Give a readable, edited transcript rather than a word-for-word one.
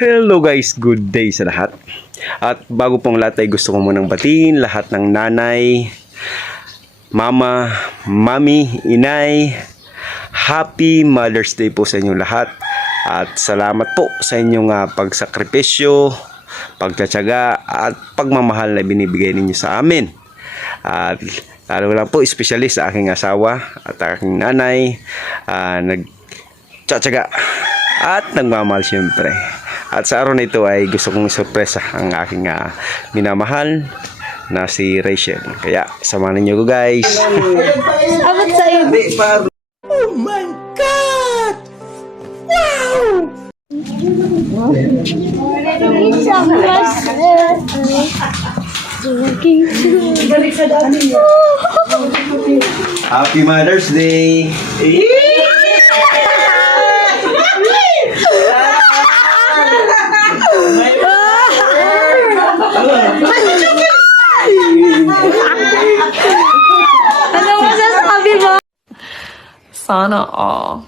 Hello guys, good day sa lahat. At bago pong lahat ay gusto ko munang batiin lahat ng nanay, mama, mami, inay. Happy Mother's Day po sa inyong lahat. At salamat po sa inyong pagsakripisyo, pagtsatsaga at pagmamahal na binibigay ninyo sa amin. At lalo lang po, especially sa aking asawa at aking nanay, nagtsatsaga at nagmamahal siyempre. At sa araw na ito ay gusto kong isurpresa ang aking minamahal na si Rachel. Kaya samahan niyo ko guys. Abot sa'yo. Oh my God! Wow! Happy Mother's Day! Ano masasabi mo? Sana all.